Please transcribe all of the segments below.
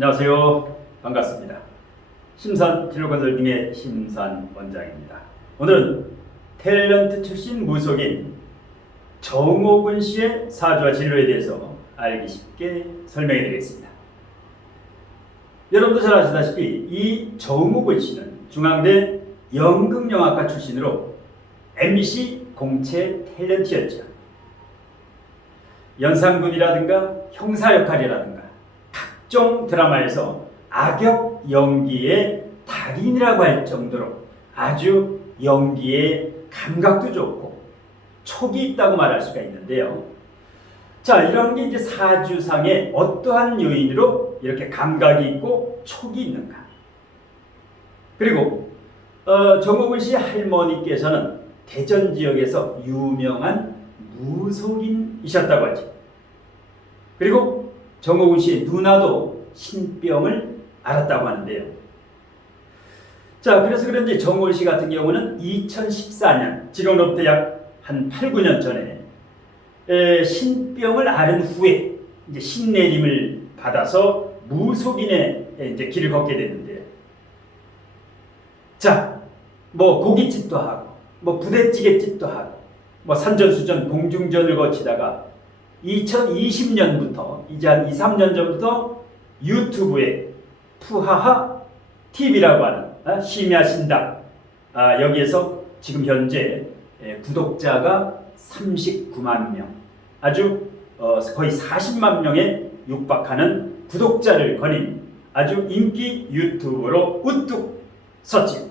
안녕하세요. 반갑습니다. 심산 진로건설등의 심산 원장입니다. 오늘은 탤런트 출신 무속인 정옥은 씨의 사주와 진로에 대해서 알기 쉽게 설명해 드리겠습니다. 여러분도 잘 아시다시피 이 정옥은 씨는 중앙대 연극영화과 출신으로 MC 공채 탤런트였죠. 연상군이라든가 형사역할이라든가 각종 드라마에서 악역 연기의 달인이라고 할 정도로 아주 연기의 감각도 좋고 촉이 있다고 말할 수가 있는데요. 자, 이런 게 이제 사주상의 어떠한 요인으로 이렇게 감각이 있고 촉이 있는가. 그리고 정옥은 씨 할머니께서는 대전 지역에서 유명한 무속인이셨다고 하죠. 그리고 정옥은 씨의 누나도 신병을 앓았다고 하는데요. 자, 그래서 그런지 정옥은 씨 같은 경우는 2014년, 지금으로부터 약 한 8, 9년 전에 신병을 앓은 후에 이제 신내림을 받아서 무속인의 이제 길을 걷게 됐는데요. 자, 뭐 고깃집도 하고, 뭐 부대찌개집도 하고, 뭐 산전수전, 공중전을 거치다가 2020년부터 이제 한 2, 3년 전부터 유튜브에 푸하하 TV라고 하는 심야신당 여기에서 지금 현재 구독자가 39만 명, 아주 거의 40만 명에 육박하는 구독자를 거닌 아주 인기 유튜브로 우뚝 섰지요.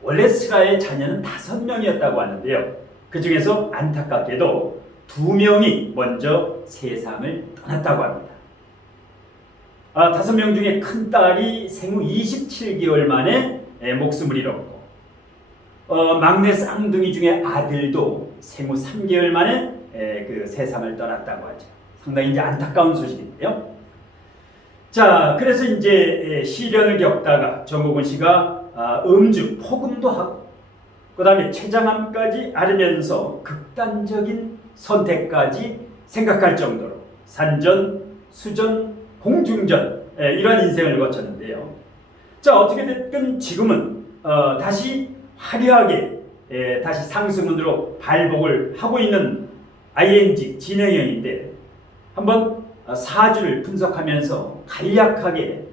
원래 슬아의 자녀는 5명이었다고 하는데요. 그 중에서 안타깝게도 2명이 먼저 세상을 떠났다고 합니다. 5명 중에 큰딸이 생후 27개월 만에 목숨을 잃었고, 막내 쌍둥이 중에 아들도 생후 3개월 만에 그 세상을 떠났다고 하죠. 상당히 이제 안타까운 소식인데요. 자, 그래서 이제 시련을 겪다가 정옥은 씨가 음주, 폭음도 하고, 그 다음에 췌장암까지 앓으면서 극단적인 선택까지 생각할 정도로 산전, 수전, 공중전 이런 인생을 거쳤는데요. 자, 어떻게 됐든 지금은 다시 화려하게 다시 상승운으로 발복을 하고 있는 ING 진행형인데 한번 사주를 분석하면서 간략하게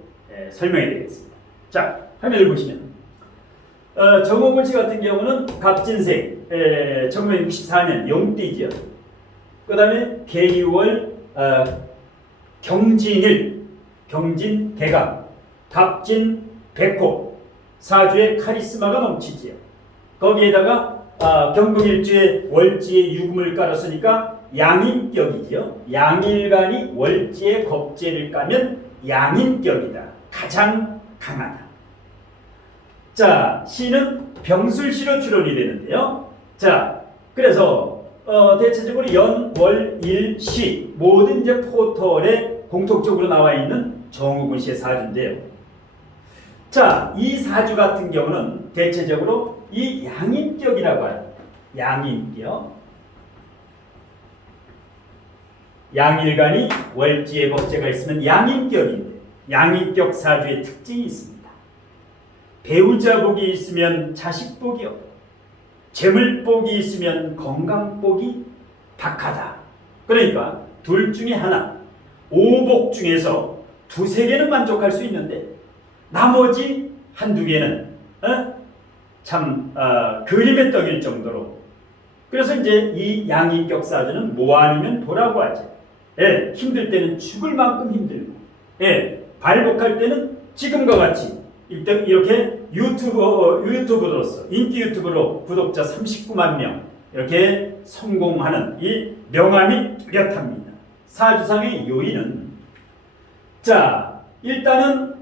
설명해 드리겠습니다. 자, 화면을 보시면 정옥은 씨 같은 경우는 갑진생 1964년 용띠지요. 그 다음에 개유월 경진일, 경진 개강, 갑진 백호, 사주의 카리스마가 넘치지요. 거기에다가 경금일주에 월지에 유금을 깔았으니까 양인격이지요. 양일간이 월지에 겁재를 까면 양인격이다. 가장 강하다. 자, 시는 병술시로 추론이 되는데요. 자, 그래서 대체적으로 연, 월, 일, 시 모든 이제 포털에 공통적으로 나와 있는 정옥은 씨의 사주인데요. 자, 이 사주 같은 경우는 대체적으로 이 양인격이라고 하는 양인격, 양일간이 월지에 겁재가 있으면 양인격인데 양인격 사주의 특징이 있습니다. 배우자 복이 있으면 자식 복이 없고, 재물 복이 있으면 건강 복이 박하다. 그러니까 둘 중에 하나, 오복 중에서 2, 3개는 만족할 수 있는데 나머지 1, 2개는 그림의 떡일 정도로. 그래서 이제 이 양인격 사주는 뭐 아니면 도라고 하죠. 힘들 때는 죽을 만큼 힘들고, 발복할 때는 지금과 같이 이렇게 유튜브로서 인기 유튜브로 구독자 39만 명 이렇게 성공하는 이 명암이 뚜렷합니다. 사주상의 요인은, 자, 일단은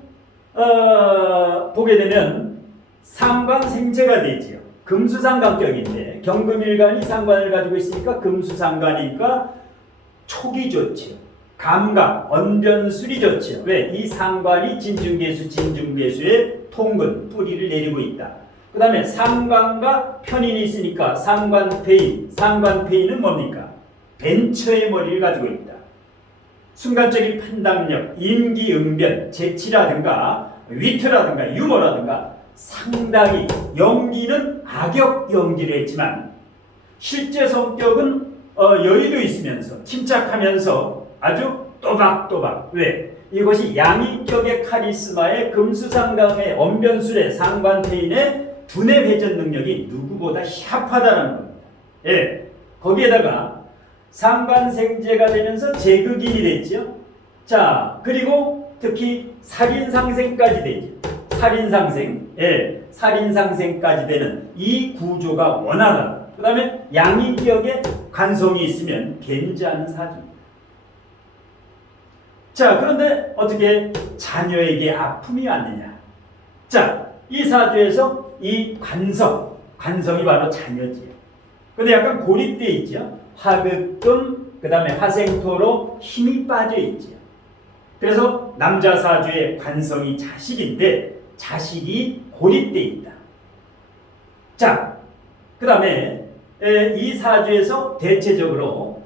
보게 되면 상관생재가 되지요. 금수상관격인데 경금일간이 상관을 가지고 있으니까 금수상관이니까 촉이 좋지요. 감각, 언변술이 좋지요. 왜? 이 상관이 진중계수의 통근, 뿌리를 내리고 있다. 그 다음에 상관과 편인이 있으니까 상관페인, 상관페인은 뭡니까? 벤처의 머리를 가지고 있다. 순간적인 판단력, 임기응변, 재치라든가 위트라든가 유머라든가 상당히 연기는 악역 연기를 했지만 실제 성격은 여유도 있으면서 침착하면서 아주 또박또박. 왜? 이것이 양인격의 카리스마의 금수상강의 언변술의 상관태인의 두뇌 회전 능력이 누구보다 희합하다는 겁니다. 예, 거기에다가 상관생제가 되면서 제극인이 됐죠. 자, 그리고 특히 살인상생까지 되죠. 살인상생, 예, 살인상생까지 되는 이 구조가 원활하다. 그 다음에 양인격의 관성이 있으면 괜찮은 사주입니다. 자, 그런데 어떻게 자녀에게 아픔이 왔느냐? 자, 이 사주에서 이 관성이 바로 자녀지요. 근데 약간 고립되어 있죠. 화극금, 그 다음에 화생토로 힘이 빠져 있죠. 그래서 남자 사주의 관성이 자식인데 자식이 고립되어 있다. 자, 그 다음에 이 사주에서 대체적으로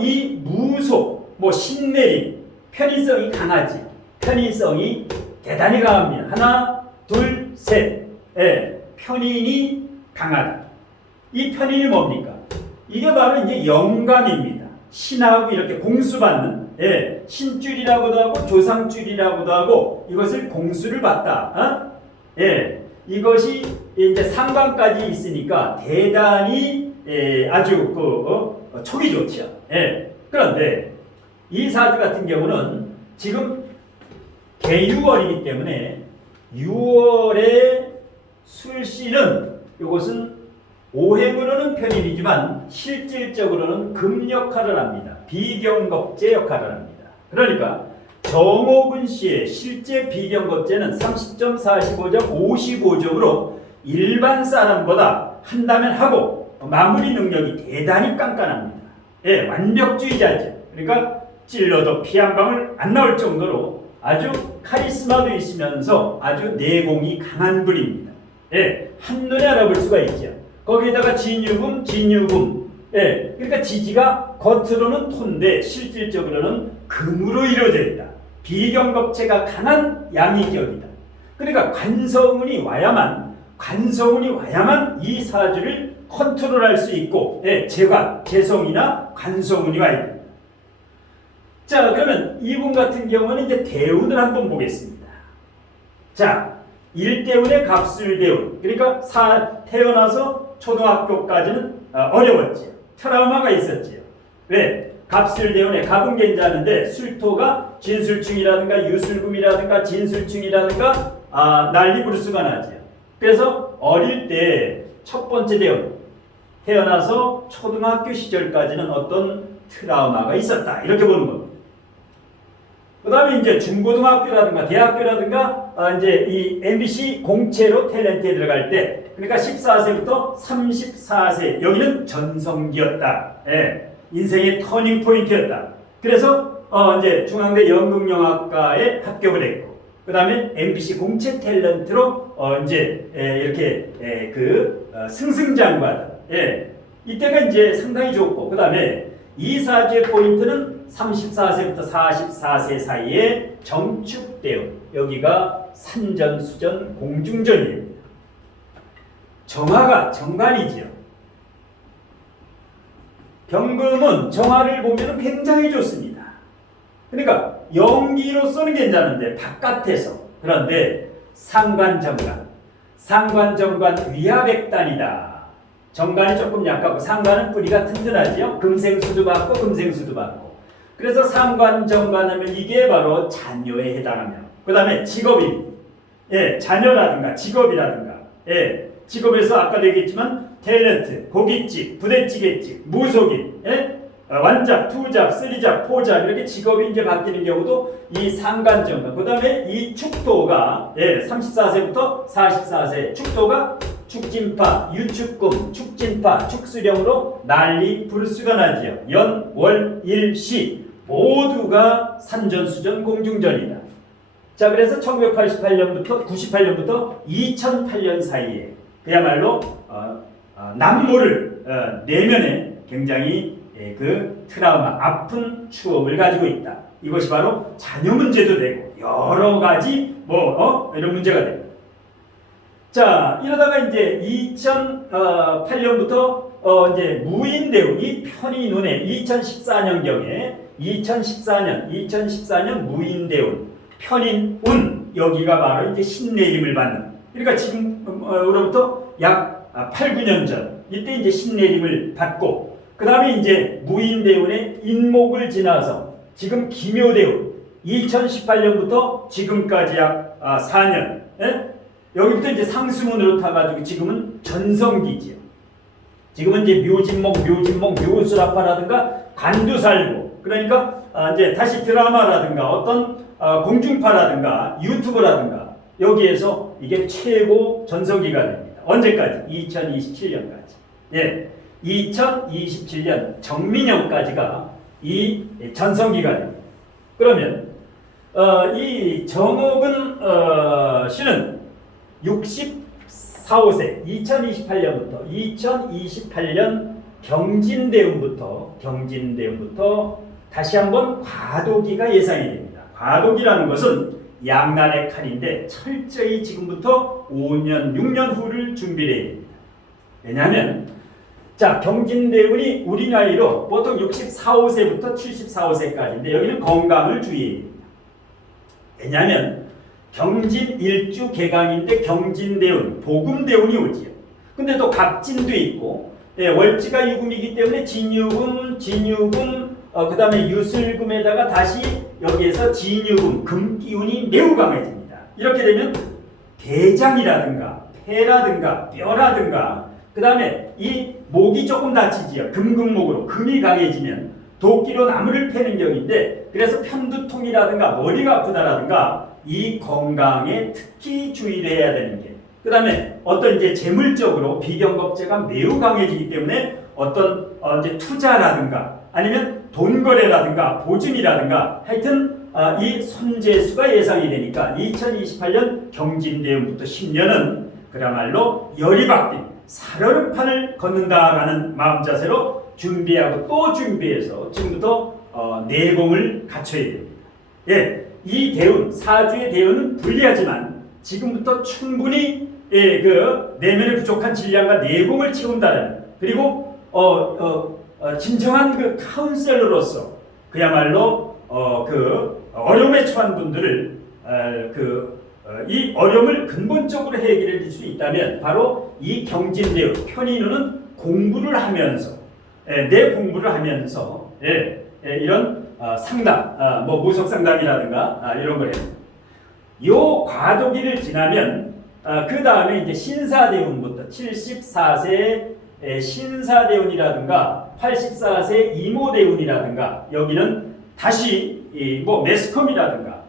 이 무속, 신내림, 편의성이 강하지. 편의성이 대단히 강합니다. 하나, 둘, 셋. 편인이 강하다. 이 편인이 뭡니까? 이게 바로 이제 영감입니다. 신하고 이렇게 공수받는, 신줄이라고도 하고 조상줄이라고도 하고 이것을 공수를 받다. 이것이 이제 상관까지 있으니까 대단히 아주 촉이 좋죠. 그런데 이 사주 같은 경우는 지금 개유월이기 때문에 6월의 술씨는 이것은 오행으로는 편인이지만 실질적으로는 금 역할을 합니다. 비경겁제 역할을 합니다. 그러니까 정옥은 씨의 실제 비경겁제는 30점, 45점, 55점으로 일반 사람보다 한다면 하고 마무리 능력이 대단히 깐깐합니다. 완벽주의자죠. 그러니까 찔러도 피 한 방울 안 나올 정도로 아주 카리스마도 있으면서 아주 내공이 강한 분입니다. 한눈에 알아볼 수가 있죠. 거기에다가 진유금. 그러니까 지지가 겉으로는 톤데 실질적으로는 금으로 이루어져 있다. 비경겁체가 강한 양이격이다. 그러니까 관성운이 와야만 이 사주를 컨트롤할 수 있고, 재성이나 관성운이 와야 됩니다. 자, 그러면 이분 같은 경우는 이제 대운을 한번 보겠습니다. 자, 일대운의 갑술대운. 그러니까 태어나서 초등학교까지는 어려웠지요. 트라우마가 있었지요. 왜? 갑술대운에 갑은 괜찮은데 술토가 진술충이라든가 유술금이라든가 진술충이라든가 난리 부르스가 나지요. 그래서 어릴 때 첫 번째 대운, 태어나서 초등학교 시절까지는 어떤 트라우마가 있었다. 이렇게 보는 겁니다. 그 다음에 이제 중고등학교라든가 대학교라든가 이제 이 MBC 공채로 탤런트에 들어갈 때, 그러니까 14세부터 34세, 여기는 전성기였다. 인생의 터닝 포인트였다. 그래서 이제 중앙대 연극영화과에 합격을 했고, 그 다음에 MBC 공채 탤런트로 이제 이렇게 승승장구하다. 이때가 이제 상당히 좋고, 그 다음에 이 사주의 포인트는 34세부터 44세 사이에 정축대운, 여기가 산전수전 공중전입니다. 정화가 정관이지요. 병금은 정화를 보면 굉장히 좋습니다. 그러니까 연기로서는 괜찮은데 바깥에서, 그런데 상관정관 위화백단이다. 정관이 조금 약하고 상관은 뿌리가 튼튼하지요. 금생수도 받고 그래서 상관정관하면 이게 바로 자녀에 해당하며, 그 다음에 직업이 자녀라든가 직업이라든가, 직업에서 아까도 얘기했지만 탤런트, 고깃집, 부대찌개집, 무속인, 완잡, 투잡, 쓰리잡, 포잡, 이렇게 직업이 이제 바뀌는 경우도 이 상관정관. 그 다음에 이 축토가 34세부터 44세 축토가 축진파, 유축금, 축진파, 축수령으로 난리 부르스가 나지요. 연, 월, 일, 시 모두가 산전수전 공중전이다. 자, 그래서 1998년부터 98년부터 2008년 사이에 그야말로 남모를 내면에 굉장히 그 트라우마, 아픈 추억을 가지고 있다. 이것이 바로 자녀 문제도 되고 여러 가지 이런 문제가 됩니다. 자, 이러다가 이제 2008년부터 이제 무인대운 이 편이 눈에 2014년 무인대운 편인운 여기가 바로 이제 신내림을 받는. 그러니까 지금으로부터 약 8, 9년 전 이때 이제 신내림을 받고 그 다음에 이제 무인대운의 인목을 지나서 지금 기묘대운 2018년부터 지금까지 약 4년. 예? 여기부터 이제 상수문으로 타가지고 지금은 전성기지요. 지금은 이제 묘수라파라든가 관두살고 그러니까 이제 다시 드라마라든가 어떤 공중파라든가 유튜브라든가 여기에서 이게 최고 전성기가 됩니다. 언제까지? 2027년까지. 예, 2027년 정민년까지가 이 전성기가 됩니다. 그러면 이 정옥은 씨는 64, 5세 2028년부터 2028년 경진대운부터 다시 한번 과도기가 예상이 됩니다. 과도기라는 것은 양날의 칼인데 철저히 지금부터 5년, 6년 후를 준비해야 됩니다. 왜냐하면 자, 경진대운이 우리 나이로 보통 64, 5세부터 74, 5세까지인데 여기는 건강을 주의해야 됩니다. 왜냐하면 경진 일주 개강인데 경진대운, 복음대운이 오지요. 근데 또 갑진도 있고 월지가 유금이기 때문에 진유금, 그 다음에 유술금에다가 다시 여기에서 진유금, 금기운이 매우 강해집니다. 이렇게 되면 대장이라든가 폐라든가 뼈라든가 그 다음에 이 목이 조금 다치지요. 금목으로 금이 강해지면 도끼로 나무를 패는 격인데 그래서 편두통이라든가 머리가 아프다라든가 이 건강에 특히 주의를 해야 되는 게 그 다음에 어떤 이제 재물적으로 비경겁제가 매우 강해지기 때문에 어떤 이제 투자라든가 아니면 돈 거래라든가 보증이라든가 하여튼 이 손재수가 예상이 되니까 2028년 경진대운부터 10년은 그야말로 열이 박힌 살얼음판을 걷는다라는 마음 자세로 준비하고 또 준비해서 지금부터 내공을 갖춰야 됩니다. 예, 이 대운, 사주의 대운은 불리하지만 지금부터 충분히 그 내면에 부족한 질량과 내공을 채운다는 그리고 진정한 그 카운셀러로서 그야말로 그 어려움에 처한 분들을 이 어려움을 근본적으로 해결해 줄 수 있다면 바로 이 경진대운 편인우는 공부를 하면서 내 공부를 하면서 이런 상담, 무속 상담이라든가 이런 걸 해요. 요 과도기를 지나면 그 다음에 이제 신사대운부터 74세 신사대운이라든가 84세 이모대운이라든가 여기는 다시 매스컴이라든가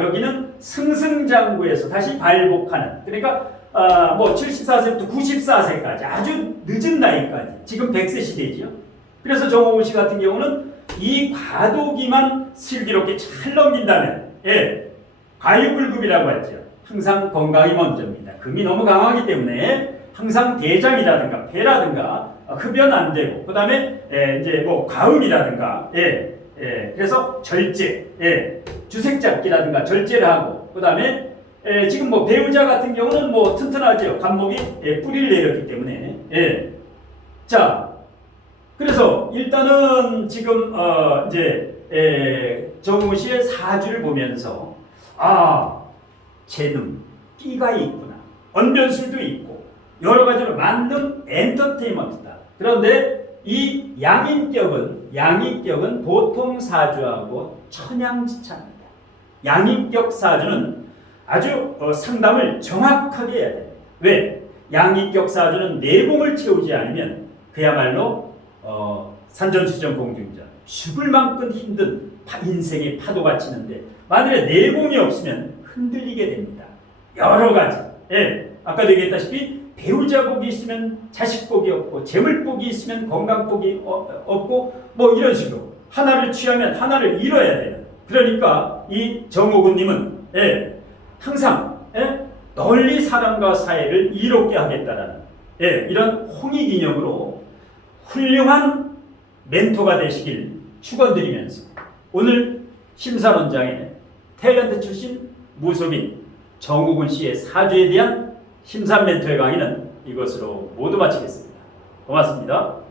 여기는 승승장구에서 다시 발복하는 그러니까 74세부터 94세까지 아주 늦은 나이까지 지금 100세 시대지요. 그래서 정홍훈 씨 같은 경우는 이 과도기만 슬기롭게 잘 넘긴다면 과유불급이라고 했죠. 항상 건강이 먼저입니다. 금이 너무 강하기 때문에 항상 대장이라든가 폐라든가 흡연 안 되고 그 다음에 이제 과음이라든가 그래서 절제 주색 잡기라든가 절제를 하고 그 다음에 지금 배우자 같은 경우는 튼튼하죠. 간목이 뿌리를 내렸기 때문에 자 그래서 일단은 지금 이제 정우 씨의 사주를 보면서 재능, 끼가 있구나. 언변술도 있고 여러 가지로 만능 엔터테인먼트다. 그런데 이 양인격은 보통 사주하고 천양지차입니다. 양인격 사주는 아주 상담을 정확하게 해야 됩니다. 왜? 양인격 사주는 내공을 채우지 않으면 그야말로 산전수전 공중전 죽을 만큼 힘든 인생의 파도가 치는데 만일에 내공이 없으면 흔들리게 됩니다. 여러 가지. 아까도 얘기했다시피 배우자 복이 있으면 자식 복이 없고 재물 복이 있으면 건강 복이 없고 이런 식으로 하나를 취하면 하나를 잃어야 되는. 그러니까 이 정호근님은 항상 널리 사람과 사회를 이롭게 하겠다라는 이런 홍익인형으로 훌륭한 멘토가 되시길 축원드리면서 오늘 심사론장의 탤런트 출신 무속인 정국은 씨의 사주에 대한 심산 멘토의 강의는 이것으로 모두 마치겠습니다. 고맙습니다.